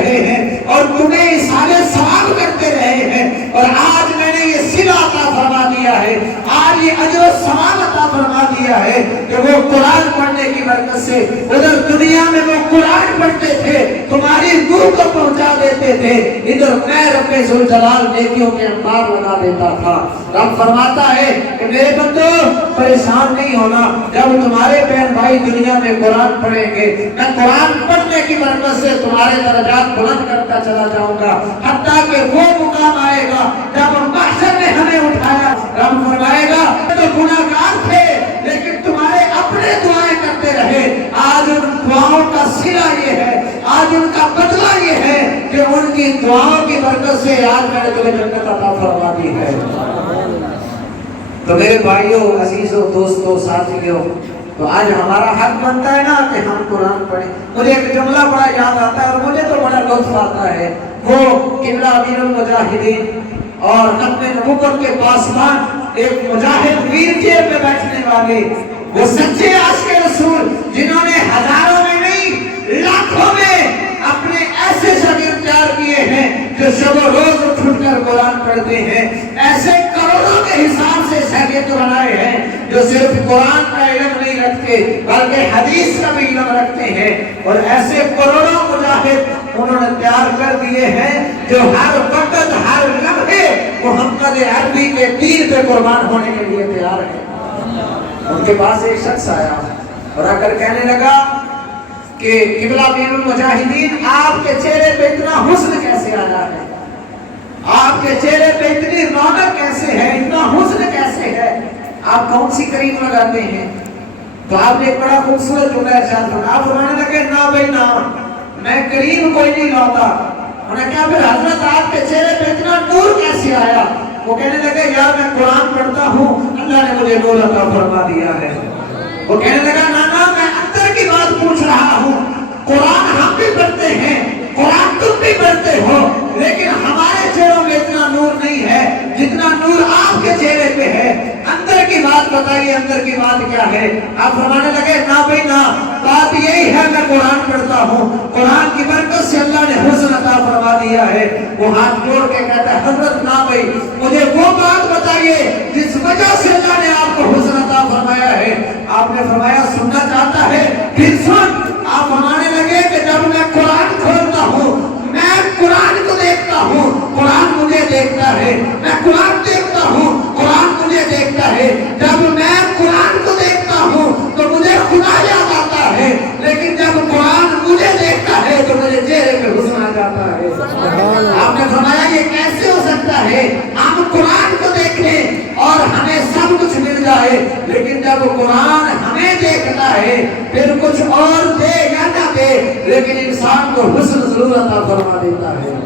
رہے ہیں اور تمہیں اِسالے ثواب کرتے رہے ہیں، اور آج میں نے یہ صلہ عطا فرما دیا ہے، آج یہ اجر و ثواب عطا فرما دیا ہے کہ وہ قرآن پڑھنے کی برکت سے ادھر دنیا میں وہ قرآن پڑھتے تھے، تمہاری روح کو پہنچا دیتے تھے، ادھر میں رب ذوالجلال نیکیوں کے انبار لگا دیتا تھا۔ رب فرماتا ہے کہ میرے بندو پریشان نہیں ہونا، جب تمہارے بہن بھائی دنیا میں قرآن پڑھیں گے، میں قرآن پڑھنے کی برکت سے تمہارے درجات بلند کرتا چلا جاؤں گا، حتیٰ کہ وہ مقام آئے گا جب محشر نے ہمیں اٹھایا، رب فرمائے گا تو گناہگار تھے لیکن تمہارے اپنے دعائیں کرتے رہے، آج ان دعاؤں کا صلہ یہ ہے، آج ان کا بدلہ یہ ہے کہ ان کی دعاؤں کی برکت سے آج میں نے تمہیں جنت عطا فرما دی ہے۔ تو میرے بھائیوں، عزیزوں، دوستوں، ساتھیوں، تو آج ہمارا حق بنتا ہے نا کہ ہم قرآن پڑھیں۔ مجھے ایک جملہ بڑا یاد آتا ہے اور مجھے تو بڑا لطف آتا ہے، وہ قبلہ امیر المجاہدین اور ختم نبوت کے پاسبان، ایک مجاہد ویر چیئر پہ بیٹھنے والے، وہ سچے عاشق رسول جنہوں نے ہزاروں میں نہیں لاکھوں میں اپنے ایسے شاگرد تیار کیے ہیں جو شب و روز اٹھ کر قرآن پڑھتے ہیں، ایسے کروڑوں کے حساب سے شاگرد بنائے ہیں جو صرف قرآن کا علم نہیں رکھتے بلکہ حدیث کا بھی علم رکھتے ہیں، اور ایسے کروڑوں مجاہد انہوں نے تیار کر دیے ہیں جو ہر وقت ہر لمحے محمد عربی کے تیر پہ قربان ہونے کے لیے تیار ہیں۔ ان کے پاس ایک شخص آیا اور آ کر کہنے لگا کہ قبلہ امیر المجاہدین، آپ کے چہرے پہ اتنا حسن کیسے آیا ہے، آپ کے چہرے پہ اتنی رونق کیسے ہے، اتنا حسن کیسے ہے، آپ کون سی کریم لگاتے ہیں؟ تو آپ نے ایک بڑا خوبصورت جملہ ارشاد فرمایا، آپ فرمانے لگے نا بھائی نا، میں کریم کوئی نہیں لاتا۔ انہوں نے کہا پھر حضرت آپ کے چہرے پہ اتنا نور کیسے آیا؟ وہ کہنے لگے یار میں قرآن پڑھتا ہوں، اللہ نے مجھے نور عطا فرما دیا ہے۔ وہ کہنے لگا نانا میں اندر کی بات پوچھ رہا ہوں، قرآن ہم بھی پڑھتے ہیں، قرآن تم بھی پڑھتے ہو، لیکن ہمارے چہروں میں اتنا نور نہیں ہے جتنا نور آپ کے چہرے پہ ہے، اندر کی بات بتائیے، اندر کی بات کیا ہے؟ آپ فرمانے لگے نا بھائی نا، بات یہی ہے میں قرآن پڑھتا ہوں، قرآن کی برکت سے اللہ نے حسن عطا فرما دیا ہے۔ وہ ہاتھ جوڑ کے کہتا ہے حضرت نا بھائی مجھے وہ بات بتائیے جس وجہ سے اللہ نے آپ کو حسن عطا فرمایا ہے۔ آپ نے فرمایا سننا چاہتا ہے؟ پھر سن۔ آپ فرمانے لگے کہ جب میں قرآن کھولتا ہوں میں قرآن کو دیکھتا ہوں، قرآن مجھے دیکھتا ہے، میں قرآن دیکھتا ہوں، قرآن مجھے دیکھتا ہے۔ جب میں قرآن کو دیکھتا ہوں تو مجھے خدا یاد آتا ہے، لیکن جب قرآن مجھے دیکھتا ہے تو مجھے چہرے پہ حسن آ جاتا ہے۔ آپ نے فرمایا یہ کیسے ہو سکتا ہے؟ ہم قرآن کو دیکھیں اور ہمیں سب کچھ مل جائے، لیکن جب قرآن ہمیں دیکھتا ہے پھر کچھ اور دے یا نہ دے لیکن انسان کو حسن ضرور عطا فرما دیتا ہے۔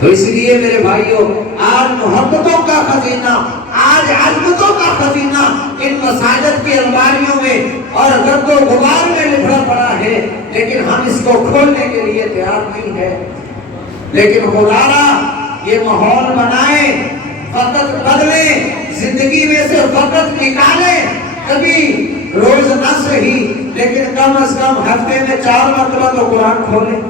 تو اس لیے میرے بھائیوں، آج محبتوں کا خزینہ، آج عظمتوں کا خزینہ ان مساجد کی الماریوں میں اور گرد و غبار میں لپڑا پڑا ہے، لیکن ہم اس کو کھولنے کے لیے تیار نہیں ہے۔ لیکن خدارا یہ ماحول بنائیں، وقت بدلیں، زندگی میں سے وقت نکالیں، کبھی روز نہ صحیح لیکن کم از کم ہفتے میں 4 مرتبہ تو قرآن کھولیں،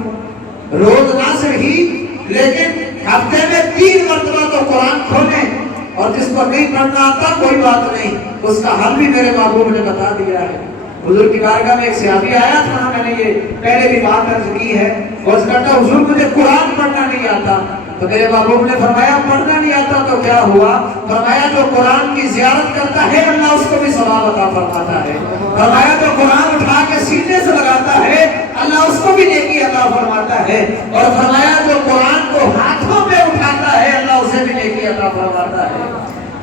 روز نہ صحیح لیکن ہفتے میں 3 مرتبہ تو قرآن کھولیں، اور جس کو نہیں پڑھنا آتا کوئی بات نہیں، اس کا حل بھی میرے محبوب نے بتا دیا ہے۔ حضور کی بارگاہ میں ایک صحابی آیا تھا، میں نے یہ پہلے بھی بات عرض کی ہے، اور اس کہتا حضور مجھے قرآن پڑھنا نہیں آتا، تو میرے محبوب نے فرمایا پڑھنا نہیں آتا تو کیا ہوا؟ فرمایا جو قرآن کی زیارت کرتا ہے اللہ اس کو بھی ثواب عطا فرماتا ہے۔ فرمایا جو قرآن اٹھا کے سینے سے لگاتا ہے اللہ اس کو بھی نیکی عطا فرماتا ہے، اور فرمایا جو قرآن کو ہاتھوں پہ اٹھاتا ہے اللہ اسے بھی نیکی عطا فرماتا ہے۔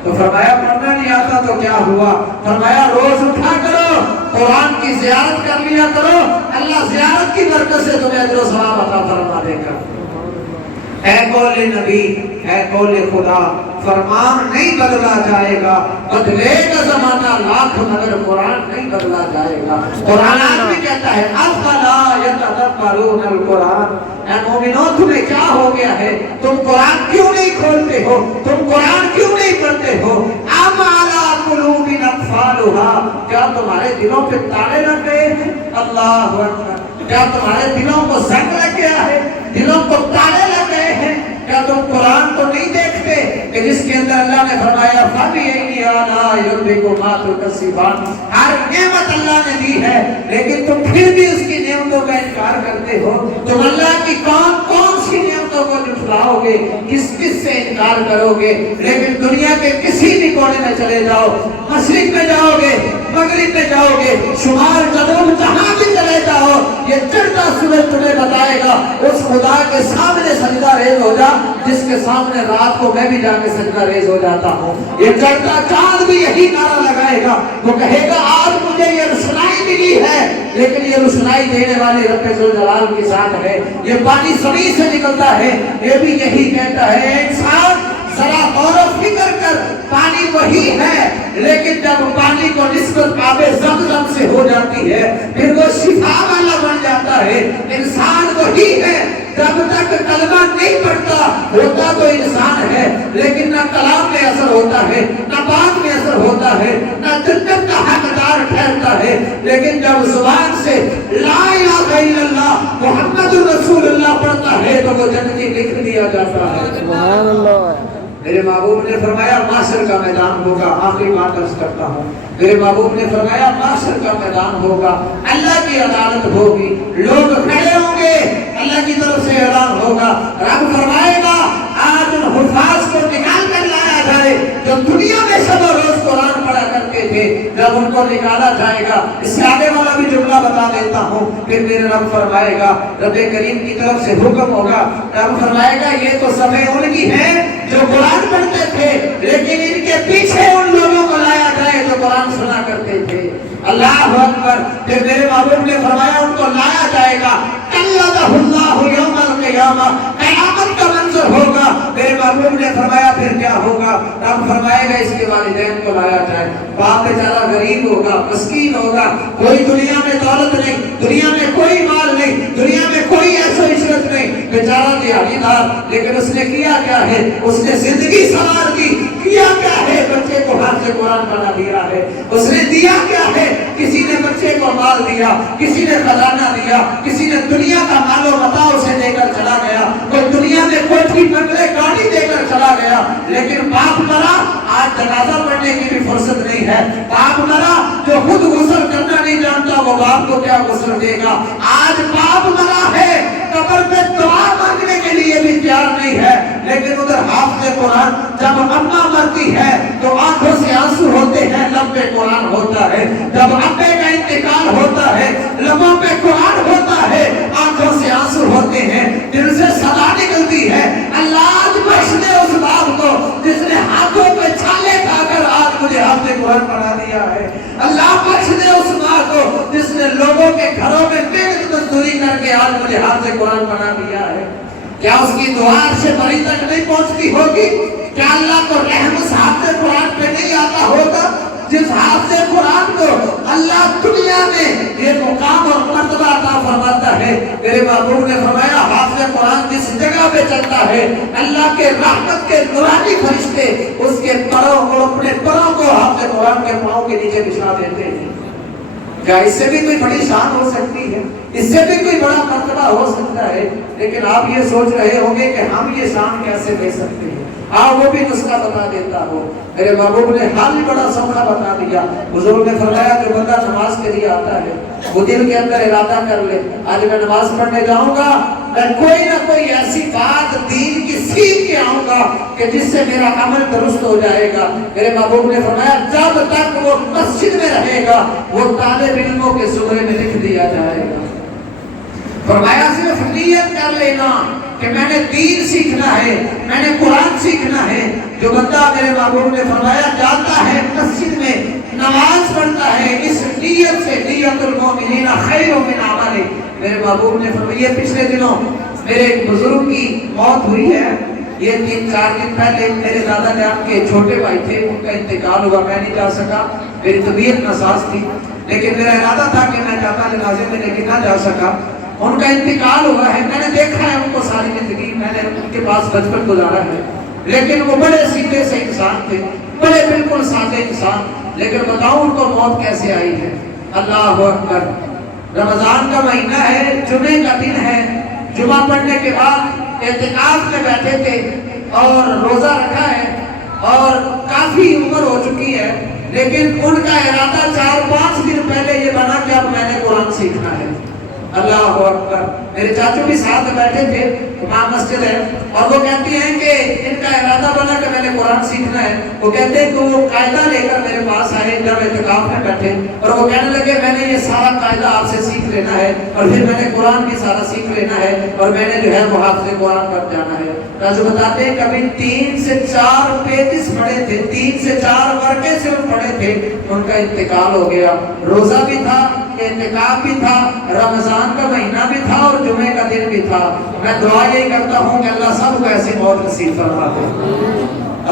تو فرمایا پڑھنا نہیں آتا تو کیا ہوا؟ فرمایا روز اٹھا کرو، قرآن کی زیارت کر لیا کرو، اللہ زیارت کی برکت سے تمہیں اجر و ثواب عطا فرما دے گا۔ اے قول نبی، اے قول خدا، فرمان نہیں بدلا جائے گا، بدلے گا زمانہ لاکھ مگر قرآن نہیں بدلا جائے گا۔ قرآن بھی کہتا ہے افلا یتدبرون القرآن، اے مومنوں تمہیں کیا ہو گیا ہے؟ تم قرآن کیوں نہیں کھولتے ہو؟ تم قرآن کیوں نہیں پڑھتے ہو؟ ام علی قلوب اقفالها، کیا تمہارے دلوں پہ تالے لگ گئے ہیں؟ اللہ اکبر، کیا تمہارے دلوں کو زنگ لگ گیا ہے؟ نے فرمایا فَبِأَيِّ آلَاءِ رَبِّكُمَا تُكَذِّبَانِ، ہر نعمت اللہ نے دی ہے لیکن تم پھر بھی اس کی نعمتوں کا انکار کرتے ہو. تم اللہ کی کون سی نعمتوں کو جھٹلاؤ گے، کس سے انکار کرو گے. لیکن دنیا کے کسی بھی کونے میں چلے جاؤ، مشرق میں جاؤ گے، مغرب میں جاؤ گے، شمال جنوب جہاں بھی چلے جاؤ، یہ چڑھتا سورج تمہیں بتائے گا اس خدا کے سامنے سجدہ ریز ہو جا جس کے سامنے رات کو میں بھی جا کے سجدہ ریز ہو جاتا ہوں. یہ چڑھتا چاند بھی یہی نعرہ لگائے گا، وہ کہے گا آج مجھے یہ روشنائی ملی ہے لیکن یہ روشنائی دینے والی رب ذوالجلال کے ساتھ ہے. یہ پانی زمین سے نکلتا ہے، یہ بھی یہی کہتا ہے انسان ذرا غور و فکر کر، پانی وہی ہے لیکن جب پانی کو نسبت آب زمزم سے ہو جاتی ہے پھر وہ شفا والا بن جاتا ہے. انسان وہی ہے، جب تک کلمہ نہیں پڑھتا ہوتا تو انسان ہے لیکن نہ کلام میں اثر ہوتا ہے، نہ بات میں اثر ہوتا ہے، نہ جنت کا حقدار ٹھہرتا ہے. لیکن جب زبان سے لا الہ الا اللہ محمد رسول اللہ پڑھتا ہے تو وہ جنتی لکھ دیا جاتا ہے. سبحان اللہ. میرے محبوب نے فرمایا معاشر کا میدان ہوگا، آخری بات عرض کرتا ہوں، میرے محبوب نے فرمایا معاشر کا میدان ہوگا، اللہ کی عدالت ہوگی، لوگ کھڑے ہوں گے، اللہ کی طرف سے اعلان ہوگا، رب فرمائے گا آج ان حفاظ کو نکال کر لایا جائے جو دنیا میں شب و روز قرآن پڑھا کرتے تھے. جب ان کو نکالا جائے گا، اس سے آگے والا بھی جملہ بتا دیتا ہوں، پھر میرے رب فرمائے گا، رب کریم کی طرف سے حکم ہوگا، رب فرمائے گا یہ تو صفحے ان کی ہیں جو قرآن پڑھتے تھے لیکن ان کے پیچھے ان لوگوں کو لایا جائے جو قرآن سنا کرتے تھے. اللہ اکبر. پھر میرے محبوب نے فرمایا ان کو لایا جائے گا، قلدہ اللہ یوم القیامہ، قیامت کا منظر ہوگا. میرے محبوب نے فرمایا پھر کیا ہوگا، رب فرمائے گا اس کے والدین کو لایا جائے. باپ بیچارہ غریب ہوگا، مسکین ہوگا، کوئی دنیا میں دولت نہیں، دنیا میں کوئی مال نہیں، دنیا میں کوئی ایسا عشرت نہیں، بیچارہ دیہاڑی دار، لیکن اس نے کیا کیا ہے، اس نے زندگی سنوار دی. کیا کیا ہے، بچے کو ہاتھ سے قرآن بنا دیا ہے. اس نے دیا کیا ہے، کسی نے بچے کو مال دیا، کسی نے خزانہ دیا، کسی نے دنیا کا مال و متاع اسے دے کر چلا گیا، کوئی دنیا میں کوٹھی بنگلے گاڑی دے کر چلا گیا. لیکن باپ مرا، آج جنازہ پڑھنے کی بھی فرصت نہیں ہے. باپ مرا جو خود غسل کرنا نہیں جانتا وہ باپ کو کیا غسل دے گا. آج باپ مرا ہے، قبر پہ دعا مانگنے کے لیے بھی تیار نہیں ہے. لیکن ادھر حافظ قرآن جب اماں مرتی ہے تو آنکھوں سے آنسو ہوتے ہیں، لب پہ قرآن ہوتا ہے. جب ابے کا انتقال ہوتا ہے لبوں پہ قرآن ہوتا ہے، آنکھوں سے آنسو ہوتے ہیں، دل سے صدا نکلتی ہے. اللہ آج بخش دے اس باپ کو جس نے ہاتھوں پہ چھالے کھا کر آج مجھے حافظ قرآن پڑھا دیا ہے. اللہ بخش دے اس ماں کو جس نے لوگوں کے گھروں میں محنت مزدوری کر کے آج مجھے حافظ قرآن پڑھا دیا ہے. کیا اس کی دعا سے بری تک نہیں پہنچتی ہوگی؟ کیا اللہ کو رحم اس حافظ قرآن پہ نہیں آتا ہوگا جس حافظ قرآن کو اللہ دنیا میں یہ مقام اور مرتبہ عطا فرماتا ہے؟ میرے محبوب نے فرمایا حافظ قرآن جس جگہ پہ چلتا ہے اللہ کے رحمت کے نورانی فرشتے اس کے پروں اور اپنے پروں کو حافظ قرآن کے پاؤں کے نیچے بچھا دیتے ہیں. کیا اس سے بھی کوئی بڑی شان ہو سکتی ہے؟ اس سے بھی کوئی بڑا مرتبہ ہو سکتا ہے؟ لیکن آپ یہ سوچ رہے ہوں گے کہ ہم یہ شان کیسے لے سکتے ہیں. وہ بھی نسخہ بتا دیتا ہو. میرے محبوب نے حال ہی بڑا سوکھا بتا دیا. حضور نے فرمایا جو بندہ نماز کے لیے آتا ہے وہ دل کے اندر ارادہ کر لے آج میں نماز پڑھنے جاؤں گا، میں کوئی نہ کوئی ایسی بات دین کی سیکھ کے آؤں گا کہ جس سے میرا عمل درست ہو جائے گا. میرے محبوب نے فرمایا جب تک وہ مسجد میں رہے گا وہ طالب علموں کے زمرے میں لکھ دیا جائے گا. فرمایا صرف نیت کر لینا کہ میں نے دین سیکھنا ہے، میں نے قرآن سیکھنا ہے. جو بندہ میرے محبوب نے فرمایا جاتا ہے مسجد میں نماز پڑھتا ہے اس نیت سے، نیت المومنین خیر من عمل. میرے محبوب نے فرمایا یہ پچھلے دنوں میرے ایک بزرگ کی موت ہوئی ہے. یہ 3-4 دن پہلے میرے دادا جان کے چھوٹے بھائی تھے، ان کا انتقال ہوا. میں نہیں جا سکا، میری طبیعت ناساز تھی، لیکن میرا ارادہ تھا کہ میں جاتا جنازے میں، لیکن نہ جا سکا. ان کا انتقال ہوا ہے. میں نے دیکھا ہے ان کو ساری زندگی، میں نے ان کے پاس بچپن گزارا ہے، لیکن وہ بڑے سیدھے سے انسان تھے، بڑے بالکل سادے انسان. لیکن بتاؤں ان کو موت کیسے آئی ہے. اللہ اکبر. رمضان کا مہینہ ہے، جمعے کا دن ہے، جمعہ پڑھنے کے بعد اعتکاف میں بیٹھے تھے اور روزہ رکھا ہے. اور کافی عمر ہو چکی ہے، لیکن ان کا ارادہ 4-5 دن پہلے یہ بنا کہ اب میں نے قرآن سیکھنا ہے۔ اللہ اکبر۔ میرے چاچو بھی ساتھ بیٹھے تھے، امام مسجد ہے، اور وہ کہتی ہیں کہ ان کا ارادہ بنا کہ میں نے قرآن سیکھنا ہے۔ وہ کہتے ہیں کہ وہ قاعدہ لے کر میرے پاس آئے جب اعتکاف میں بیٹھے، اور وہ کہنے لگے میں نے یہ سارا قاعدہ آپ سے سیکھ لینا ہے، اور پھر میں نے قرآن بھی سارا سیکھ لینا ہے، اور میں نے جو ہے وہ حافظ قرآن پر جانا ہے۔ چاچو بتاتے ہیں کبھی 3 سے 4 پیجز پڑھے تھے، 3 سے 4 ورقے سے وہ پڑھے تھے، ان کا انتقال ہو گیا۔ روزہ بھی تھا، اعتکاف بھی تھا، رمضان کا مہینہ بھی تھا، اور جمعے کا دن بھی تھا۔ میں دعا یہی کرتا ہوں کہ اللہ سب کو ایسی موت نصیب فرما دے۔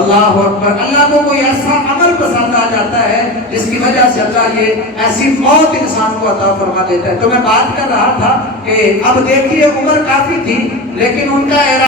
اللہ اکبر۔ اللہ کو کوئی ایسا عمل پسند آ جاتا ہے جس کی وجہ سے اللہ یہ ایسی موت انسان کو عطا فرما دیتا ہے۔ تو میں بات کر رہا تھا کہ اب دیکھیے عمر کافی تھی، لیکن ان کا